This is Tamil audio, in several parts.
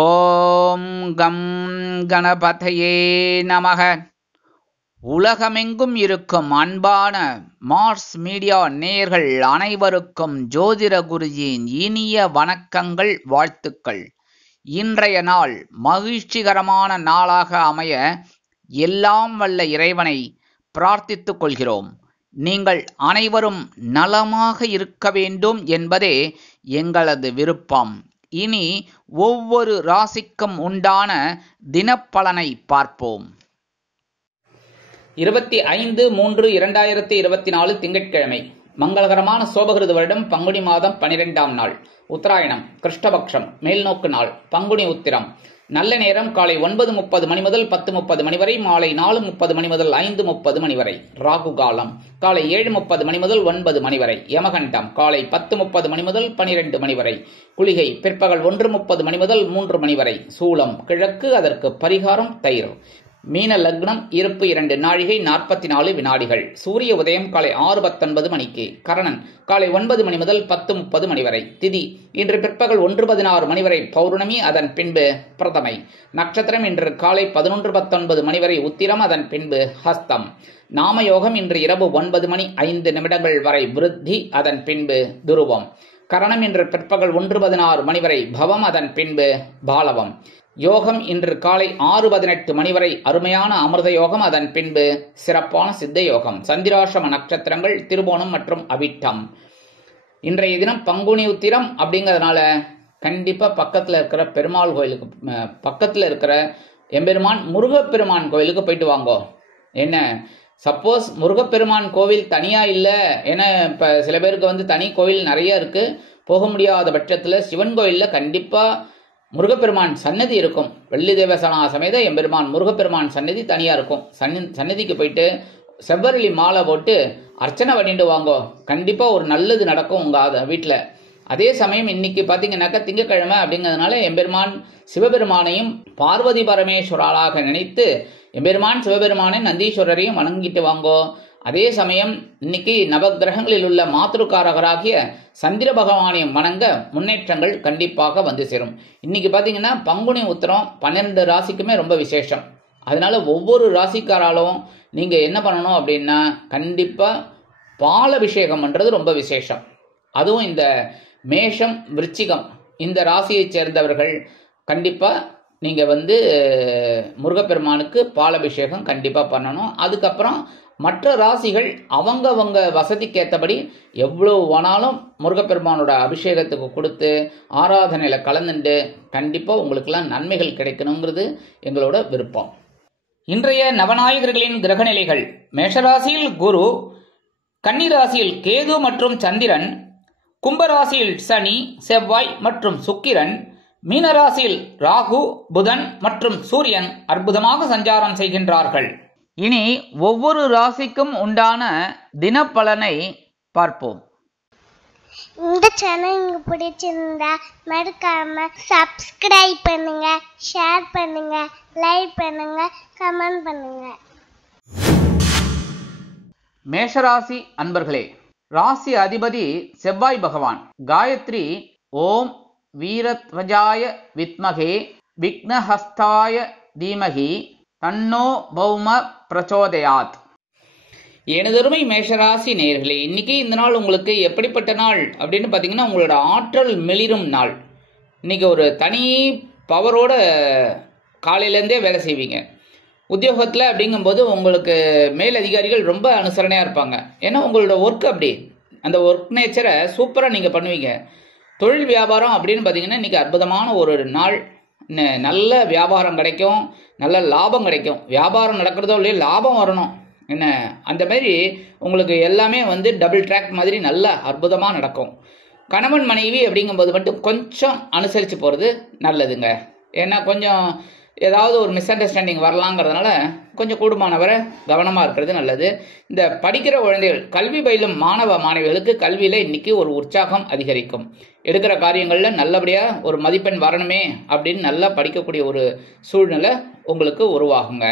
ஓம் கம் கணபதையே நமக. உலகமெங்கும் இருக்கும் அன்பான மார்ஸ் மீடியா நேயர்கள் அனைவருக்கும் ஜோதிட குருஜியின் இனிய வணக்கங்கள், வாழ்த்துக்கள். இன்றைய நாள் மகிழ்ச்சிகரமான நாளாக அமைய எல்லாம் வல்ல இறைவனை பிரார்த்தித்துக் கொள்கிறோம். நீங்கள் அனைவரும் நலமாக இருக்க வேண்டும் என்பதே எங்களது விருப்பம். இனி ஒவ்வொரு ராசிக்கும் உண்டான தினப்பலனை பார்ப்போம். 25/3/2024 திங்கட்கிழமை, மங்களகரமான சோபகிருது வருடம் பங்குனி மாதம் 12ஆம் நாள், உத்தராயணம், கிருஷ்ணபக்ஷம், மேல்நோக்கு நாள், பங்குனி உத்திரம். நல்ல நேரம் காலை 9:30 மணி முதல் 10:30 மணி வரை, மாலை 4:30 மணி முதல் 5:30 மணி வரை. ராகு காலம் காலை 7:30 மணி முதல் 9 மணி வரை. யமகண்டம் காலை 10:30 மணி முதல் 12 மணி வரை. குளிகை பிற்பகல் 1:30 மணி முதல் 3 மணி வரை. சூலம் கிழக்கு, அதற்கு பரிகாரம் தயிர். மீன லக்னம், இருப்பு 2 நாழிகை 44 வினாடிகள். சூரிய உதயம் காலை 6:19 மணிக்கு. கரணன் காலை 9 மணி முதல் 10:30 மணி வரை. திதி இன்று பிற்பகல் 1:16 மணி வரை பௌர்ணமி, அதன் பின்பு பிரதமை. நட்சத்திரம் இன்று காலை 11:19 மணி வரை உத்திரம், அதன் பின்பு ஹஸ்தம். நாமயோகம் இன்று இரவு 9:05 வரை விருத்தி, அதன் பின்பு துருவம். கரணம் இன்று பிற்பகல் 1:16 மணி வரை பவம், அதன் பின்பு பாலவம். யோகம் இன்று காலை 6:18 மணி வரை அருமையான அமிர்த யோகம், அதன் பின்பு சிறப்பான சித்த யோகம். சந்திராசிரம நட்சத்திரங்கள் திருவோணம் மற்றும் அவிட்டம். இன்றைய தினம் பங்குனி உத்திரம் அப்படிங்கிறதுனால கண்டிப்பா பக்கத்துல இருக்கிற பெருமாள் கோயிலுக்கு, பக்கத்துல இருக்கிற எம்பெருமான் முருகப்பெருமான் கோயிலுக்கு போயிட்டு வாங்கோ. என்ன, சப்போஸ் முருகப்பெருமான் கோவில் தனியா இல்லை, ஏன்னா இப்ப சில பேருக்கு தனி கோவில் நிறைய இருக்கு, போக முடியாத பட்சத்துல சிவன் கோயில்ல கண்டிப்பா முருகப்பெருமான் சன்னதி இருக்கும். வெள்ளி தேவசனா சமேத எம்பெருமான் முருகப்பெருமான் சன்னதி தனியா இருக்கும். சன்னதிக்கு போயிட்டு செவ்வரளி மாலை போட்டு அர்ச்சனை பண்ணிட்டு வாங்கோ. கண்டிப்பா ஒரு நல்லது நடக்கும் உங்க வீட்டுல. அதே சமயம் இன்னைக்கு பாத்தீங்கன்னாக்கா திங்கக்கிழமை அப்படிங்கிறதுனால எம்பெருமான் சிவபெருமானையும் பார்வதி பரமேஸ்வராளாக நினைத்து எம்பெருமான் சிவபெருமானை நந்தீஸ்வரரையும் வணங்கிட்டு வாங்கோ. அதே சமயம் இன்னைக்கு நவகிரகங்களில் உள்ள மாத்ருக்காரகராகிய சந்திர பகவானையும் வணங்க முன்னேற்றங்கள் கண்டிப்பாக வந்து சேரும். இன்னைக்கு பாத்தீங்கன்னா பங்குனி உத்திரம் 12 ராசிக்குமே ரொம்ப விசேஷம். அதனால ஒவ்வொரு ராசிக்காராலும் நீங்க என்ன பண்ணணும் அப்படின்னா கண்டிப்பா பால் அபிஷேகம் பண்றது ரொம்ப விசேஷம். அதுவும் இந்த மேஷம், விருச்சிகம் இந்த ராசியை சேர்ந்தவர்கள் கண்டிப்பா நீங்க முருகப்பெருமானுக்கு பால் அபிஷேகம் கண்டிப்பா பண்ணணும். அதுக்கப்புறம் மற்ற ராசிகள் அவங்க வசதிக்கு ஏற்றபடி எவ்வளவு வேணாலும் முருகப்பெருமானோட அபிஷேகத்துக்கு கொடுத்து ஆராதனையில கலந்துட்டு கண்டிப்பா உங்களுக்கெல்லாம் நன்மைகள் கிடைக்கணுங்கிறது எங்களோட விருப்பம். இன்றைய நவநாயகர்களின் கிரகநிலைகள்: மேஷராசியில் குரு, கன்னிராசியில் கேது மற்றும் சந்திரன், கும்பராசியில் சனி, செவ்வாய் மற்றும் சுக்கிரன், மீனராசியில் ராகு, புதன் மற்றும் சூரியன் அற்புதமாக சஞ்சாரம் செய்கின்றார்கள். இனி ஒவ்வொரு ராசிக்கும் உண்டான தினப்பலனை பார்ப்போம். இந்த சேனல் உங்களுக்கு பிடிச்சிருந்தா மறக்காம சப்ஸ்கிரைப் பண்ணுங்க, ஷேர் பண்ணுங்க, லைக் பண்ணுங்க, கமெண்ட் பண்ணுங்க. மேஷராசி அன்பர்களே, ராசி அதிபதி செவ்வாய் பகவான். காயத்ரி ஓம் வீரத்வஜாய வித்மகே விக்னஹஸ்தாய தீமகி தன்னோ பௌம பிரச்சோதயாத். எனதருமை மேஷராசி நேயர்களே, இன்னைக்கு இந்த நாள் உங்களுக்கு எப்படிப்பட்ட நாள் அப்படின்னு பார்த்தீங்கன்னா உங்களோட ஆற்றல் மிளிரும் நாள். இன்னைக்கு ஒரு தனி பவரோட காலையிலேருந்தே வேலை செய்வீங்க. உத்தியோகத்தில் அப்படிங்கும்போது உங்களுக்கு மேலதிகாரிகள் ரொம்ப அனுசரணையாக இருப்பாங்க. ஏன்னா உங்களோட ஒர்க் அப்படி, அந்த ஒர்க் நேச்சரை சூப்பராக நீங்கள் பண்ணுவீங்க. தொழில் வியாபாரம் அப்படின்னு பார்த்தீங்கன்னா இன்னைக்கு அற்புதமான ஒரு நாள். நல்ல வியாபாரம் கிடைக்கும், நல்ல லாபம் கிடைக்கும். வியாபாரம் நடக்கிறதோ இல்லையோ லாபம் வரணும். என்ன, அந்த மாதிரி உங்களுக்கு எல்லாமே டபுள் ட்ராக் மாதிரி நல்ல அற்புதமாக நடக்கும். கணவன் மனைவி அப்படிங்கும்போது மட்டும் கொஞ்சம் அனுசரித்து போகிறது நல்லதுங்க. ஏன்னா கொஞ்சம் ஏதாவது ஒரு மிஸ் அண்டர்ஸ்டாண்டிங் வரலாங்கிறதுனால கொஞ்சம் கூடுமானவரை கவனமாக இருக்கிறது நல்லது. இந்த படிக்கிற குழந்தைகள், கல்வி பயிலும் மாணவ மாணவிகளுக்கு கல்வியில் இன்னைக்கு ஒரு உற்சாகம் அதிகரிக்கும். எடுக்கிற காரியங்களில் நல்லபடியாக ஒரு மதிப்பெண் வரணுமே அப்படின்னு நல்லா படிக்கக்கூடிய ஒரு சூழ்நிலை உங்களுக்கு உருவாகுங்க.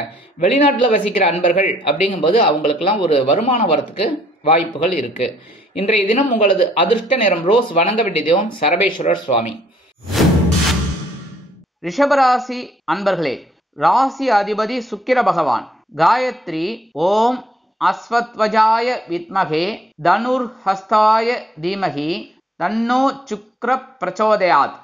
வெளிநாட்டில் வசிக்கிற அன்பர்கள் அப்படிங்கும்போது அவங்களுக்கெல்லாம் ஒரு வருமானம் வரத்துக்கு வாய்ப்புகள் இருக்குது. இன்றைய தினம் உங்களது அதிர்ஷ்ட நிறம் ரோஸ். வணங்க வேண்டிய தெய்வம் சரபேஸ்வரர் சுவாமி. ரிஷபராசி அன்பர்களே, ராசி அதிபதி சுக்கிர பகவான். காயத்ரி ஓம் அஸ்வத்வஜாய வித்மகே தனுர் ஹஸ்தாய தீமகி தன்னோ சுக்ர பிரச்சோதயாத்.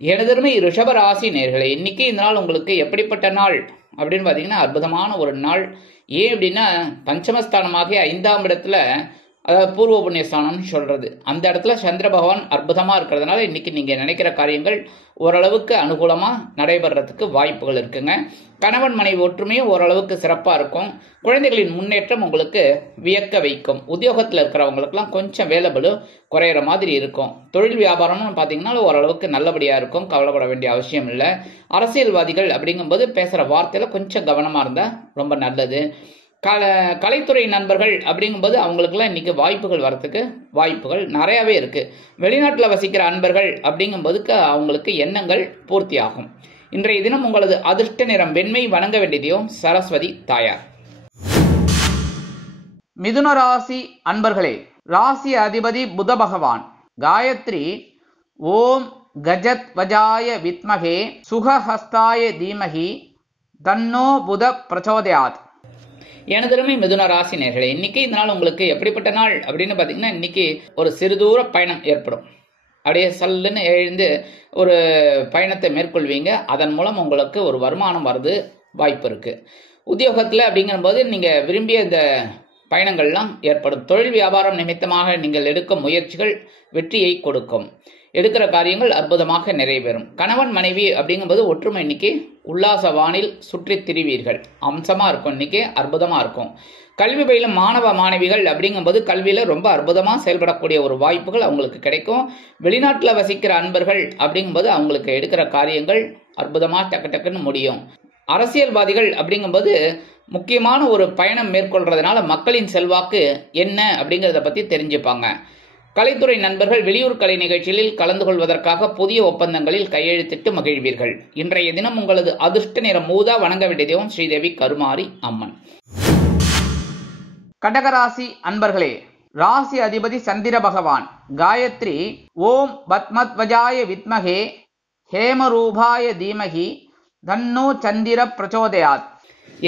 எனதருமை ரிஷபராசி நேர்களே, இன்னைக்கு இந்த நாள் உங்களுக்கு எப்படிப்பட்ட நாள் அப்படின்னு பார்த்தீங்கன்னா அற்புதமான ஒரு நாள். ஏன் அப்படின்னா பஞ்சமஸ்தானமாகிய 5ஆம் இடத்துல, அதாவது பூர்வ புண்ணியஸ்தானம்னு சொல்றது, அந்த இடத்துல சந்திர பகவான் அற்புதமாக இருக்கிறதுனால இன்னைக்கு நீங்கள் நினைக்கிற காரியங்கள் ஓரளவுக்கு அனுகூலமாக நடைபெறத்துக்கு வாய்ப்புகள் இருக்குங்க. கணவன் மனைவி ஒற்றுமையும் ஓரளவுக்கு சிறப்பாக இருக்கும். குழந்தைகளின் முன்னேற்றம் உங்களுக்கு வியக்க வைக்கும். உத்தியோகத்தில் இருக்கிறவங்களுக்குலாம் கொஞ்சம் வேலைபளு குறையிற மாதிரி இருக்கும். தொழில் வியாபாரம்னு பார்த்தீங்கன்னா ஓரளவுக்கு நல்லபடியாக இருக்கும், கவலைப்பட வேண்டிய அவசியம் இல்லை. அரசியல்வாதிகள் அப்படிங்கும்போது பேசுகிற வார்த்தையில் கொஞ்சம் கவனமாக இருந்தால் ரொம்ப நல்லது. கலைத்துறை நண்பர்கள் அப்படிங்கும்போது அவங்களுக்குலாம் இன்னைக்கு வாய்ப்புகள் வரத்துக்கு வாய்ப்புகள் நிறையாவே இருக்கு. வெளிநாட்டில் வசிக்கிற அன்பர்கள் அப்படிங்கும்போதுக்கு அவங்களுக்கு எண்ணங்கள் பூர்த்தி ஆகும். இன்றைய தினம் உங்களது அதிர்ஷ்ட நிறம் வெண்மை. வணங்க வேண்டியதையும் சரஸ்வதி தாயார். மிதுன ராசி அன்பர்களே, ராசி அதிபதி புத பகவான். காயத்ரி ஓம் கஜத் வஜாய வித்மகே சுகஹஸ்தாய தீமகி தன்னோ புத பிரச்சோதயாத். எனதருமை மிதுன ராசி நேர்களே, இன்னைக்கு இந்த நாள் உங்களுக்கு எப்படிப்பட்ட நாள் அப்படின்னு பார்த்தீங்கன்னா இன்னைக்கு ஒரு சிறுதூர பயணம் ஏற்படும். அப்படியே சல்லுன்னு எழுந்து ஒரு பயணத்தை மேற்கொள்வீங்க. அதன் மூலம் உங்களுக்கு ஒரு வருமானம் வர்றது வாய்ப்பு இருக்கு. உத்தியோகத்தில் அப்படிங்கும்போது நீங்கள் விரும்பிய இந்த பயணங்கள்லாம் ஏற்படும். தொழில் வியாபாரம் நிமித்தமாக நீங்கள் எடுக்கும் முயற்சிகள் வெற்றியை கொடுக்கும். எடுக்கிற காரியங்கள் அற்புதமாக நிறைவேறும். கணவன் மனைவி அப்படிங்கும்போது ஒற்றுமை இன்னைக்கு உல்லாச வானில் சுற்றி திரிவீர்கள். அம்சமாக இருக்கும், இன்னைக்கு அற்புதமாக இருக்கும். கல்வி பயிலும் மாணவ மாணவிகள் அப்படிங்கும்போது கல்வியில் ரொம்ப அற்புதமாக செயல்படக்கூடிய ஒரு வாய்ப்புகள் அவங்களுக்கு கிடைக்கும். வெளிநாட்டில் வசிக்கிற அன்பர்கள் அப்படிங்கும்போது அவங்களுக்கு எடுக்கிற காரியங்கள் அற்புதமாக டக்கு டக்குன்னு முடியும். அரசியல்வாதிகள் அப்படிங்கும்போது முக்கியமான ஒரு பயணம் மேற்கொள்றதுனால மக்களின் செல்வாக்கு என்ன அப்படிங்கிறத பற்றி தெரிஞ்சுப்பாங்க. கலைத்துறை நண்பர்கள் வெளியூர் கலை நிகழ்ச்சிகளில் கலந்து கொள்வதற்காக புதிய ஒப்பந்தங்களில் கையெழுத்திட்டு மகிழ்வீர்கள். இன்றைய தினம் உங்களது அதிர்ஷ்ட நிறம் ஊதா. வணங்க வேண்டியதையும் ஸ்ரீதேவி கருமாரி அம்மன். கடகராசி அன்பர்களே, ராசி அதிபதி சந்திர பகவான். காயத்ரி ஓம் பத்மத்வஜாய வித்மகே ஹேமரூபாய தீமகி தன்னோ சந்திர பிரச்சோதயாத்.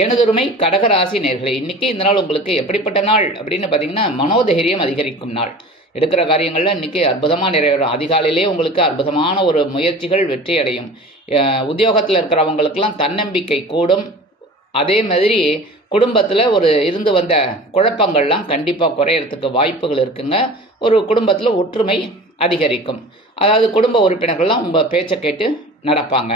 எனதுரிமை கடகராசி நேர்களே, இன்னைக்கு இந்த நாள் உங்களுக்கு எப்படிப்பட்ட நாள் அப்படின்னு பார்த்தீங்கன்னா மனோதைரியம் அதிகரிக்கும் நாள். எடுக்கிற காரியங்கள்ல இன்னைக்கு அற்புதமாக நிறைவேறும். அதிகாலையிலே உங்களுக்கு அற்புதமான ஒரு முயற்சிகள் வெற்றி அடையும். உத்தியோகத்தில் இருக்கிறவங்களுக்கெல்லாம் தன்னம்பிக்கை கூடும். அதே மாதிரி குடும்பத்தில் ஒரு இருந்து வந்த குழப்பங்கள்லாம் கண்டிப்பாக குறையறதுக்கு வாய்ப்புகள் இருக்குங்க. ஒரு குடும்பத்தில் ஒற்றுமை அதிகரிக்கும். அதாவது குடும்ப உறுப்பினர்கள்லாம் உங்கள் பேச்சை கேட்டு நடப்பாங்க.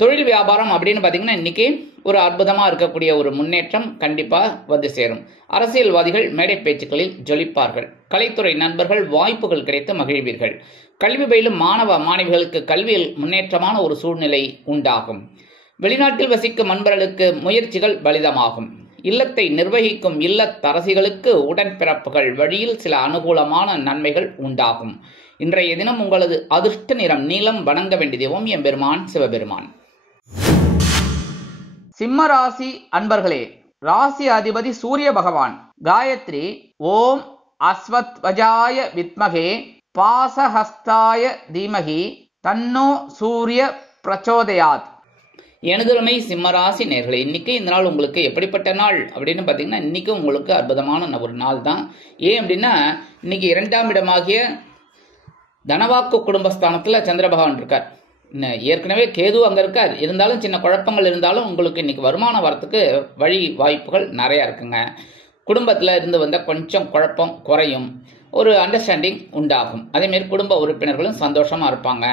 தொழில் வியாபாரம் அப்படின்னு பார்த்தீங்கன்னா இன்னைக்கு ஒரு அற்புதமாக இருக்கக்கூடிய ஒரு முன்னேற்றம் கண்டிப்பாக வந்து சேரும். அரசியல்வாதிகள் மேடை பேச்சுக்களில் ஜொலிப்பார்கள். கலைத்துறை நண்பர்கள் வாய்ப்புகள் கிடைத்து மகிழ்வீர்கள். கல்வி பயிலும் மாணவ மாணவிகளுக்கு கல்வியில் முன்னேற்றமான ஒரு சூழ்நிலை உண்டாகும். வெளிநாட்டில் வசிக்கும் அன்பர்களுக்கு முயற்சிகள் பலிதமாகும். இல்லத்தை நிர்வகிக்கும் இல்லத்தரசிகளுக்கு உடன்பிறப்புகள் வழியில் சில அனுகூலமான நன்மைகள் உண்டாகும். இன்றைய தினம் உங்களது அதிர்ஷ்ட நிறம் நீலம். வணங்க வேண்டியதும் எம்பெருமான் சிவபெருமான். சிம்ம ராசி அன்பர்களே, ராசி அதிபதி சூரிய பகவான். காயத்ரி ஓம் அஸ்வத்வஜாய வித்மகே பாசஹஸ்தாய தீமகி தன்னோ சூரிய பிரச்சோதயாத். எனதுரிமை சிம்மராசி நேர்களே, இன்னைக்கு இந்த நாள் உங்களுக்கு எப்படிப்பட்ட நாள் அப்படின்னு பார்த்தீங்கன்னா இன்னைக்கு உங்களுக்கு அற்புதமான ஒரு நாள் தான். ஏன் அப்படின்னா இன்னைக்கு 2ஆம் இடமாகிய தனவாக்கு குடும்பஸ்தானத்தில் சந்திர பகவான் இருக்கார். ஏற்கனவே கேது அங்கே இருக்கார். இருந்தாலும் சின்ன குழப்பங்கள் இருந்தாலும் உங்களுக்கு இன்னைக்கு வருமானம் வரத்துக்கு வழி வாய்ப்புகள் நிறையா இருக்குங்க. குடும்பத்தில் இருந்து வந்த கொஞ்சம் குழப்பம் குறையும். ஒரு அண்டர்ஸ்டாண்டிங் உண்டாகும். அதேமாரி குடும்ப உறுப்பினர்களும் சந்தோஷமாக இருப்பாங்க.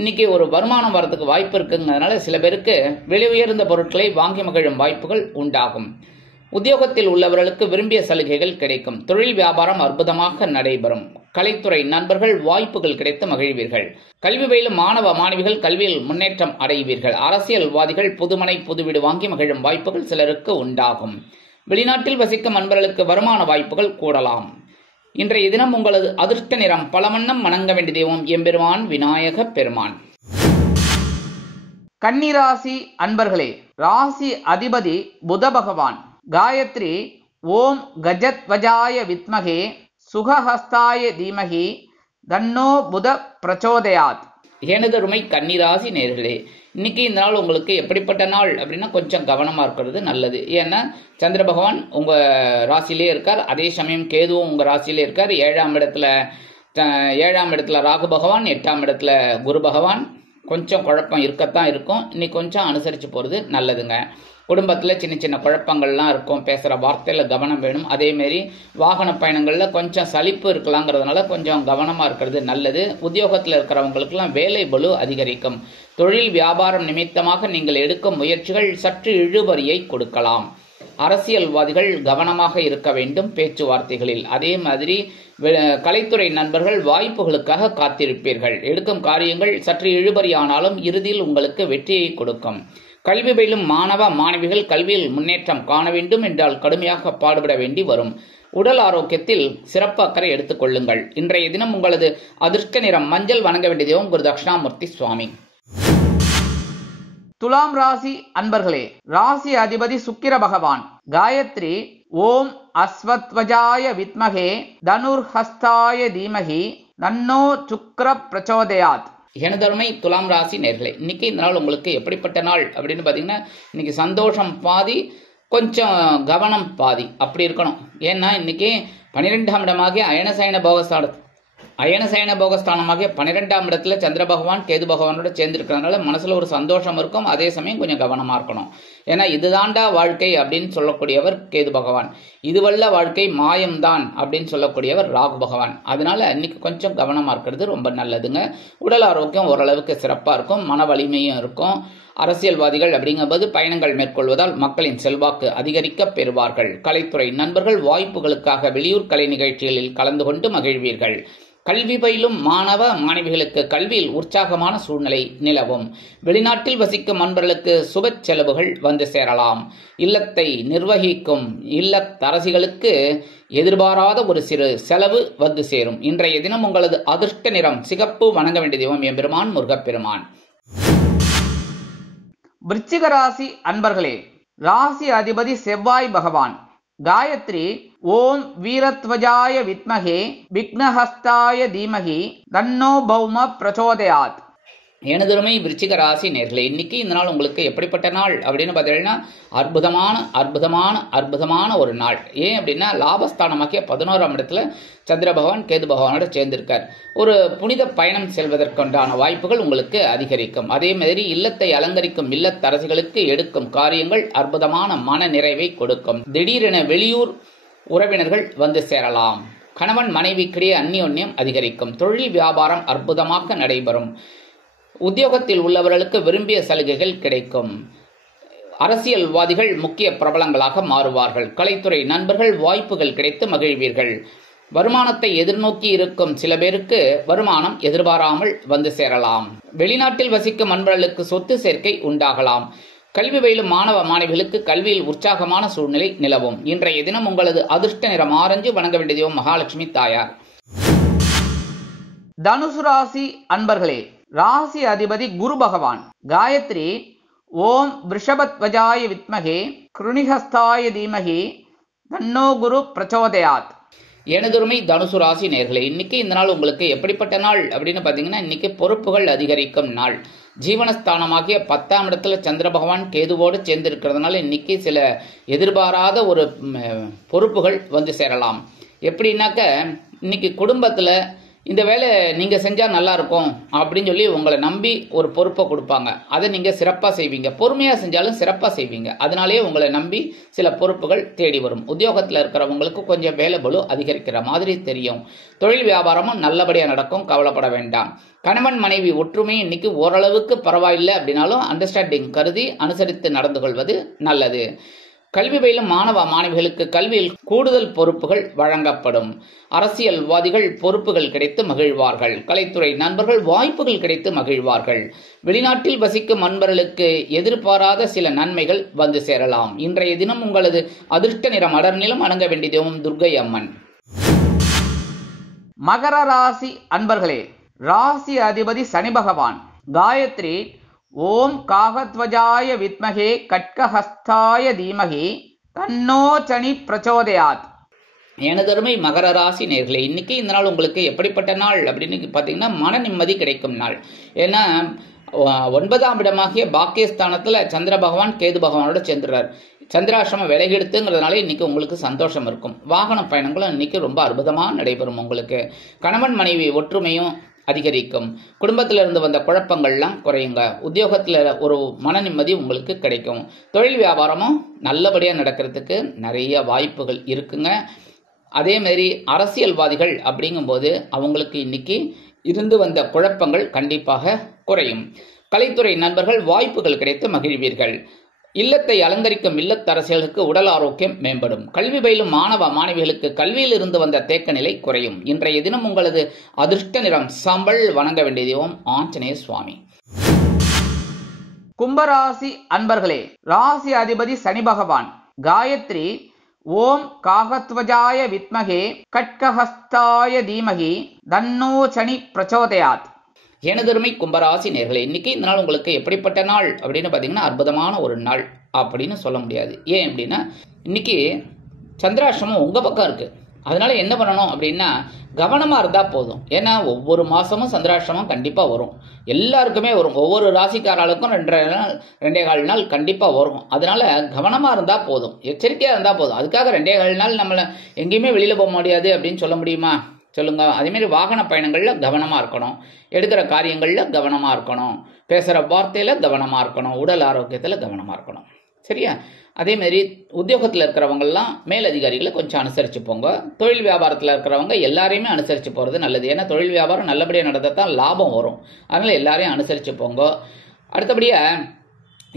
இன்னைக்கு ஒரு வருமானம் வரதுக்கு வாய்ப்பு இருக்குங்கிறதுனால சில பேருக்கு விலை உயர்ந்த பொருட்களை வாங்கி மகிழும் வாய்ப்புகள் உண்டாகும். உத்தியோகத்தில் உள்ளவர்களுக்கு விரும்பிய சலுகைகள் கிடைக்கும். தொழில் வியாபாரம் அற்புதமாக நடைபெறும். கலைத்துறை நண்பர்கள் வாய்ப்புகள் கிடைத்து மகிழ்வீர்கள். கல்வி பயிலும் மாணவ மாணவிகள் கல்வியில் முன்னேற்றம் அடைவீர்கள். அரசியல்வாதிகள் புதுமனை புதுவீடு வாங்கி மகிழும் வாய்ப்புகள் சிலருக்கு உண்டாகும். வெளிநாட்டில் வசிக்கும் அன்பர்களுக்கு வருமான வாய்ப்புகள் கூடலாம். இன்றைய தினம் உங்களது அதிர்ஷ்ட நிறம் பலவண்ணம். வணங்க வேண்டிய தெய்வம் எம்பெருமான் விநாயக பெருமான். கன்னிராசி அன்பர்களே, ராசி அதிபதி புத பகவான். காயத்ரி ஓம் கஜத்வஜாய வித்மகே சுகஹஸ்தாய தீமகி தன்னோ புத பிரச்சோதயாத். எனதருமை கன்னிராசி நேர்களே, இன்னைக்கு இந்த நாள் உங்களுக்கு எப்படிப்பட்ட நாள் அப்படின்னா கொஞ்சம் கவனமா இருக்கிறது நல்லது. ஏன்னா சந்திர பகவான் உங்க ராசியிலே இருக்கார், அதே சமயம் கேதுவும் உங்க ராசியிலே இருக்கார். ஏழாம் இடத்துல ராகு பகவான், 8ஆம் இடத்துல குரு பகவான். கொஞ்சம் குழப்பம் இருக்கத்தான் இருக்கும். இன்னைக்கு கொஞ்சம் அனுசரித்து போகிறது நல்லதுங்க. குடும்பத்தில் சின்ன சின்ன குழப்பங்கள்லாம் இருக்கும், பேசுகிற வார்த்தையில் கவனம் வேணும். அதேமாரி வாகன பயணங்களில் கொஞ்சம் சலிப்பு இருக்கலாங்கிறதுனால கொஞ்சம் கவனமாக இருக்கிறது நல்லது. உத்தியோகத்தில் இருக்கிறவங்களுக்கெல்லாம் வேலை பளு அதிகரிக்கும். தொழில் வியாபாரம் நிமித்தமாக நீங்கள் எடுக்கும் முயற்சிகள் சற்று இழுபறியை கொடுக்கலாம். அரசியல்வாதிகள் கவனமாக இருக்க வேண்டும் பேச்சுவார்த்தைகளில். அதே மாதிரி கலைத்துறை நண்பர்கள் வாய்ப்புகளுக்காக காத்திருப்பீர்கள். எடுக்கும் காரியங்கள் சற்று இழுபறியானாலும் இறுதியில் உங்களுக்கு வெற்றியை கொடுக்கும். கல்வி பயிலும் மாணவ மாணவிகள் கல்வியில் முன்னேற்றம் காண வேண்டும் என்றால் கடுமையாக பாடுபட வேண்டி வரும். உடல் ஆரோக்கியத்தில் சிறப்பு அக்கறை எடுத்துக் கொள்ளுங்கள். இன்றைய தினம் உங்களது அதிர்ஷ்ட நிறம் மஞ்சள். வணங்க வேண்டிய தெய்வம் குரு தட்சிணாமூர்த்தி சுவாமி. துலாம் ராசி அன்பர்களே, ராசி அதிபதி சுக்கிர பகவான். காயத்ரி ஓம் அஸ்வத்வஜாய வித்மகே தனுர்ஹஸ்தாய தீமகி தன்னோ சுக்ர பிரச்சோதயாத். எனதருமை துலாம் ராசி நேர்களே, இன்னைக்கு இந்த நாள் உங்களுக்கு எப்படிப்பட்ட நாள் அப்படின்னு பார்த்தீங்கன்னா, இன்னைக்கு சந்தோஷம் பாதி, கொஞ்சம் கவனம் பாதி அப்படி இருக்கணும். ஏன்னா இன்னைக்கு 12ஆம் இடமாகிய அயனசயன போகஸ்தானமாகிய 12ஆம் இடத்துல சந்திர பகவான் கேது பகவானோட சேர்ந்திருக்கிறதுனால மனசுல ஒரு சந்தோஷம் இருக்கும். அதே சமயம் கொஞ்சம் கவனமா இருக்கணும். ஏன்னா இதுதாண்டா வாழ்க்கை அப்படின்னு சொல்லக்கூடியவர் கேது பகவான், இதுவல்ல வாழ்க்கை மாயம்தான் அப்படின்னு சொல்லக்கூடியவர் ராகு பகவான். அதனால இன்னைக்கு கொஞ்சம் கவனமா இருக்கிறது ரொம்ப நல்லதுங்க. உடல் ஆரோக்கியம் ஓரளவுக்கு சிறப்பா இருக்கும், மன வலிமையும் இருக்கும். அரசியல்வாதிகள் அப்படிங்கும்போது பயணங்கள் மேற்கொள்வதால் மக்களின் செல்வாக்கு அதிகரிக்க பெறுவார்கள். கலைத்துறை நண்பர்கள் வாய்ப்புகளுக்காக வெளியூர் கலை நிகழ்ச்சிகளில் கலந்து கொண்டு மகிழ்வீர்கள். கல்வி பயிலும் மாணவ மாணவிகளுக்கு கல்வியில் உற்சாகமான சூழ்நிலை நிலவும். வெளிநாட்டில் வசிக்கும் நண்பர்களுக்கு சுப செலவுகள் வந்து சேரலாம். இல்லத்தை நிர்வகிக்கும் இல்லத்தரசிகளுக்கு எதிர்பாராத ஒரு சிறு செலவு வந்து சேரும். இன்றைய தினம் உங்களது அதிர்ஷ்ட நிறம் சிகப்பு. வணங்க வேண்டிய தெய்வம் எம்பெருமான் முருகப்பெருமான். விருச்சிக ராசி அன்பர்களே, ராசி அதிபதி செவ்வாய் பகவான். காயத்ரி ஓம் வீரத்வஜாய வித்மகே விக்னஹஸ்தாய தீமகி தன்னோ பௌம பிரச்சோதயாத். எனதருமை விருச்சிக ராசி நேர்களே, இன்னைக்கு இந்த நாள் உங்களுக்கு எப்படிப்பட்ட நாள் அப்படின்னு பார்த்தீங்கன்னா அற்புதமான ஒரு நாள். ஏன் அப்படின்னா லாபஸ்தானமாக்கிய 11ஆம் இடத்துல சந்திர பகவான் கேது பகவானோட சேர்ந்திருக்கார். ஒரு புனித பயணம் செல்வதற்குண்டான வாய்ப்புகள் உங்களுக்கு அதிகரிக்கும். அதே மாதிரி இல்லத்தை அலங்கரிக்கும் இல்லத்தரசிகளுக்கு எடுக்கும் காரியங்கள் அற்புதமான மன நிறைவை கொடுக்கும். திடீரென வெளியூர் உறவினர்கள் வந்து சேரலாம். கணவன் மனைவிக்கிடையே அந்யோன்யம் அதிகரிக்கும். தொழில் வியாபாரம் அற்புதமாக நடைபெறும். உத்தியோகத்தில் உள்ளவர்களுக்கு விரும்பிய சலுகைகள் கிடைக்கும். அரசியல்வாதிகள் முக்கிய பிரபலங்களாக மாறுவார்கள். கலைத்துறை நண்பர்கள் வாய்ப்புகள் கிடைத்து மகிழ்வீர்கள். வருமானத்தை எதிர்நோக்கி இருக்கும் சில பேருக்கு வருமானம் எதிர்பாராமல் வந்து சேரலாம். வெளிநாட்டில் வசிக்கும் நண்பர்களுக்கு சொத்து சேர்க்கை உண்டாகலாம். கல்வி பயிலும் மாணவ மாணவிகளுக்கு கல்வியில் உற்சாகமான சூழ்நிலை நிலவும். இன்றைய தினம் உங்களது அதிர்ஷ்ட நிறம் ஆரஞ்சு. வணங்க வேண்டிய தெய்வம் மகாலட்சுமி தாயார். தனுசு ராசி அன்பர்களே, ராசி அதிபதி குரு பகவான். காயத்ரி ஓம் ரிஷபத்வஜாய வித்மகே கிருணிஹஸ்தாய தீமகி தன்னோ குரு பிரச்சோதயாத். எனதொருமை தனுசு ராசி நேர்களே, இன்னைக்கு இந்த நாள் உங்களுக்கு எப்படிப்பட்ட நாள் அப்படின்னு பார்த்தீங்கன்னா, இன்னைக்கு பொறுப்புகள் அதிகரிக்கும் நாள். ஜீவனஸ்தானமாகிய 10ஆம் இடத்துல சந்திர பகவான் கேதுவோடு சேர்ந்திருக்கிறதுனால இன்னைக்கு சில எதிர்பாராத ஒரு பொறுப்புகள் வந்து சேரலாம். எப்படின்னாக்க இன்னைக்கு குடும்பத்தில் இந்த வேலை நீங்கள் செஞ்சால் நல்லா இருக்கும் அப்படின்னு சொல்லி உங்களை நம்பி ஒரு பொறுப்பை கொடுப்பாங்க. அதை நீங்கள் சிறப்பாக செய்வீங்க. பொறுமையாக செஞ்சாலும் சிறப்பாக செய்வீங்க. அதனாலேயே உங்களை நம்பி சில பொறுப்புகள் தேடி வரும். உத்தியோகத்தில் இருக்கிறவங்களுக்கு கொஞ்சம் வேலை பளு அதிகரிக்கிற மாதிரி தெரியும். தொழில் வியாபாரமும் நல்லபடியாக நடக்கும், கவலைப்பட வேண்டாம். கணவன் மனைவி ஒற்றுமை இன்னைக்கு ஓரளவுக்கு பரவாயில்லை அப்படின்னாலும் அண்டர்ஸ்டாண்டிங் கருதி அனுசரித்து நடந்து கொள்வது நல்லது. கல்வி பயிலும் மாணவ மாணவிகளுக்கு கல்வியில் கூடுதல் பொறுப்புகள் வழங்கப்படும். அரசியல்வாதிகள் பொறுப்புகள் கிடைத்து மகிழ்வார்கள். கலைத்துறை நண்பர்கள் வாய்ப்புகள் கிடைத்து மகிழ்வார்கள். வெளிநாட்டில் வசிக்கும் நண்பர்களுக்கு எதிர்பாராத சில நன்மைகள் வந்து சேரலாம். இன்றைய தினம் உங்களது அதிர்ஷ்ட நிறம் அடர் நிலம். வணங்க வேண்டிய தெய்வம் துர்க்கை அம்மன். மகர ராசி அன்பர்களே, ராசி அதிபதி சனி பகவான். காயத்ரி ஓம் காகத்வஜாய வித்மகே கட்கஹஸ்தாய தீமகி தன்னோ சனி பிரச்சோதயாத். எனதருமை மகர ராசி நேயர்களே, இன்னைக்கு இந்த நாள் உங்களுக்கு எப்படிப்பட்ட நாள் அப்படின்னு பார்த்தீங்கன்னா மன நிம்மதி கிடைக்கும் நாள். ஏன்னா 9ஆம் இடமாகிய பாக்கியஸ்தானத்துல சந்திர பகவான் கேது பகவானோட சேர்ந்துடுறார். சந்திராசிரமம் விலகெடுத்துங்கிறதுனால இன்னைக்கு உங்களுக்கு சந்தோஷம் இருக்கும். வாகன பயணங்களும் இன்னைக்கு ரொம்ப அற்புதமாக நடைபெறும். உங்களுக்கு கணவன் மனைவி ஒற்றுமையும் அதிகரிக்கும். குடும்பத்தில் இருந்து வந்த குழப்பங்கள்லாம் குறையுங்க. உத்தியோகத்தில் ஒரு மன நிம்மதி உங்களுக்கு கிடைக்கும். தொழில் வியாபாரமும் நல்லபடியாக நடக்கிறதுக்கு நிறைய வாய்ப்புகள் இருக்குங்க. அதே மாதிரி அரசியல்வாதிகள் அப்படிங்கும்போது அவங்களுக்கு இன்னைக்கு இருந்து வந்த குழப்பங்கள் கண்டிப்பாக குறையும். கலைத்துறை நண்பர்கள் வாய்ப்புகள் கிடைத்து மகிழ்வீர்கள். இல்லத்தை அலங்கரிக்கும் இல்லத்தரசிகளுக்கு உடல் ஆரோக்கியம் மேம்படும். கல்வி பயிலும் மாணவ மாணவிகளுக்கு கல்வியில் இருந்து வந்த தேக்க நிலை குறையும். இன்றைய தினம் உங்களது அதிர்ஷ்ட நிறம் சாம்பல். வணங்க வேண்டிய தெய்வம் ஆஞ்சநேய சுவாமி. கும்பராசி அன்பர்களே, ராசி அதிபதி சனி பகவான். காயத்ரி ஓம் காகத்வஜாய வித்மகே கட்கஹஸ்தாய தீமகி தன்னோ சனி பிரச்சோதயாத். எனதருமை கும்பராசி நேயர்களே, இன்னைக்கு இந்த நாள் உங்களுக்கு எப்படிப்பட்ட நாள் அப்படின்னு பார்த்தீங்கன்னா அற்புதமான ஒரு நாள் அப்படின்னு சொல்ல முடியாது. ஏன் அப்படின்னா இன்னைக்கு சந்திராஷ்டிரமம் உங்க பக்கம் இருக்கு. அதனால என்ன பண்ணணும் அப்படின்னா கவனமா இருந்தா போதும். ஏன்னா ஒவ்வொரு மாசமும் சந்திராஷ்டிரமம் கண்டிப்பா வரும். எல்லாருக்குமே வரும். ஒவ்வொரு ராசிக்காரர்களுக்கும் 2.25 நாள் கண்டிப்பா வரும். அதனால கவனமா இருந்தா போதும், எச்சரிக்கையா இருந்தா போதும். அதுக்காக 2.25 நாள் நம்மள எங்கேயுமே வெளியில போக முடியாது அப்படின்னு சொல்ல முடியுமா? சொல்லுங்க. அதேமாரி வாகன பயணங்கள்ல கவனமா இருக்கணும். எடுக்கிற காரியங்கள்ல கவனமா இருக்கணும். பேசுற வார்த்தையில கவனமா இருக்கணும். உடல் ஆரோக்கியத்துல கவனமா இருக்கணும். சரியா? அதே மாதிரி உத்தியோகத்தில் இருக்கிறவங்கலாம் மேலதிகாரிகளை கொஞ்சம் அனுசரித்து போங்க. தொழில் வியாபாரத்தில் இருக்கிறவங்க எல்லாரையுமே அனுசரித்து போகிறது நல்லது. ஏன்னா தொழில் வியாபாரம் நல்லபடியாக நடந்தால் லாபம் வரும். அதனால் எல்லாரையும் அனுசரித்து போங்க. அடுத்தபடியாக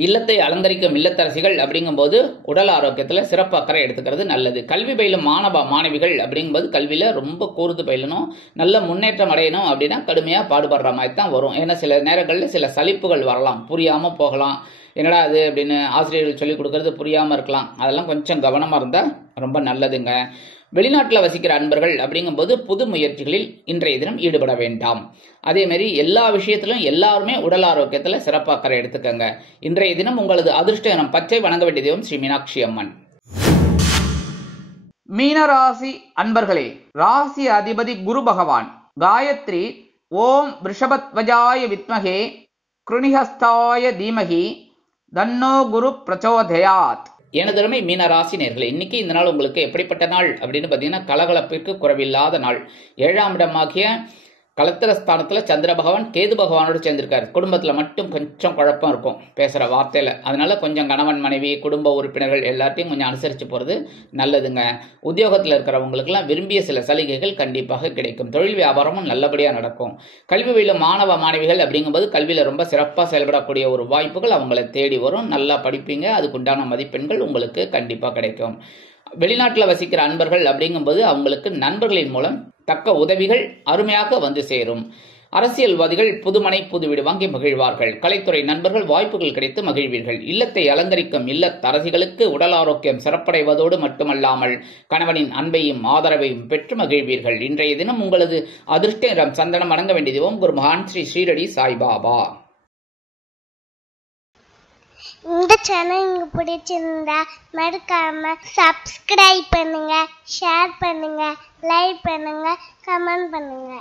இல்லத்தை அலங்கரிக்கும் இல்லத்தரசிகள் அப்படிங்கும்போது உடல் ஆரோக்கியத்தில் சிறப்பு அக்கறை எடுத்துக்கிறது நல்லது. கல்வி பயிலும் மாணவ மாணவிகள் அப்படிங்கும்போது கல்வியில் ரொம்ப கூர்ந்து பயிலணும். நல்ல முன்னேற்றம் அடையணும் அப்படின்னா கடுமையாக பாடுபடுற மாதிரி தான் வரும். ஏன்னா சில நேரங்களில் சில சலிப்புகள் வரலாம், புரியாமல் போகலாம். என்னடா அது அப்படின்னு ஆசிரியர்கள் சொல்லிக் கொடுக்கறது புரியாமல் இருக்கலாம். அதெல்லாம் கொஞ்சம் கவனமாக இருந்தால் ரொம்ப நல்லதுங்க. வெளிநாட்டில் வசிக்கிற அன்பர்கள் அப்படிங்கும்போது புது முயற்சிகளில் இன்றைய தினம் ஈடுபட வேண்டாம். அதேமாரி எல்லா விஷயத்திலும் எல்லாருமே உடல் ஆரோக்கியத்தில் சிறப்பு அக்கறை எடுத்துக்கங்க. இன்றைய தினம் உங்களது அதிர்ஷ்ட இனம் பச்சை. வணங்க வேண்டிய தெய்வம் ஸ்ரீ மீனாட்சி அம்மன். மீனராசி அன்பர்களே, ராசி அதிபதி குரு பகவான். காயத்ரி ஓம் ரிஷபத்வஜாய வித்மகே கிருணிஹஸ்தாய தீமகி தன்னோ குரு பிரச்சோதயாத். எனதருமை மீன ராசி நேயர்களே, இன்னைக்கு இந்த நாள் உங்களுக்கு எப்படிப்பட்ட நாள் அப்படின்னு பார்த்தீங்கன்னா கலகலப்பிற்கு குறைவில்லாத நாள். 7ஆம் இடமாகிய கலத்திரஸ்தானத்தில் சந்திர பகவான் கேது பகவானோடு சேர்ந்திருக்காரு. குடும்பத்தில் மட்டும் கொஞ்சம் குழப்பம் இருக்கும் பேசுகிற வார்த்தையில். அதனால கொஞ்சம் கணவன் மனைவி குடும்ப உறுப்பினர்கள் எல்லாத்தையும் கொஞ்சம் அனுசரித்து போகிறது நல்லதுங்க. உத்தியோகத்தில் இருக்கிறவங்களுக்கெல்லாம் விரும்பிய சில சலுகைகள் கண்டிப்பாக கிடைக்கும். தொழில் வியாபாரமும் நல்லபடியாக நடக்கும். கல்வி பயிலும் மாணவ மாணவிகள் அப்படிங்கும்போது கல்வியில் ரொம்ப சிறப்பாக செயல்படக்கூடிய ஒரு வாய்ப்புகள் அவங்களை தேடி வரும். நல்லா படிப்பீங்க. அதுக்குண்டான மதிப்பெண்கள் உங்களுக்கு கண்டிப்பாக கிடைக்கும். வெளிநாட்டில் வசிக்கிற அன்பர்கள் அப்படிங்கும்போது அவங்களுக்கு நண்பர்களின் மூலம் தக்க உதவிகள் அருமையாக வந்து சேரும். அரசியல்வாதிகள் புதுமனை புது வீடு வாங்கி மகிழ்வார்கள். கலைத்துறை நண்பர்கள் வாய்ப்புகள் கிடைத்து மகிழ்வீர்கள். இல்லத்தை அலங்கரிக்கும் இல்லத்தரசிகளுக்கு உடல் ஆரோக்கியம் சிறப்படைவதோடு மட்டுமல்லாமல் கணவனின் அன்பையும் ஆதரவையும் பெற்று மகிழ்வீர்கள். இன்றைய தினம் உங்களது அதிர்ஷ்ட நிறம் சந்தனம். வணங்க வேண்டியதுவும் குரு மகான் ஸ்ரீ ஸ்ரீரடி சாய்பாபா. இந்த சேனல் உங்களுக்கு பிடிச்சிருந்தா மறக்காம சப்ஸ்கிரைப் பண்ணுங்க, ஷேர் பண்ணுங்க, லைக் பண்ணுங்க, கமெண்ட் பண்ணுங்க.